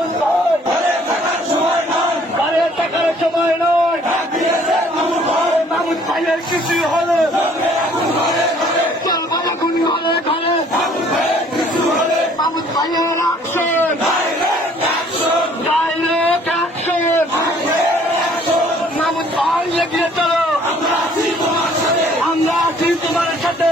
মামুন ভাই ঘরে থাকার সময় নয়। মামুন ভাইয়ের কিছু হলে চল বাবা গুলি হলে ঘরে মামুন ভাইয়ের অ্যাকশন, ডাইরেক্ট অ্যাকশন। মামুন ভাই এগিয়ে চলো, আমরা আছি তোমার সাথে।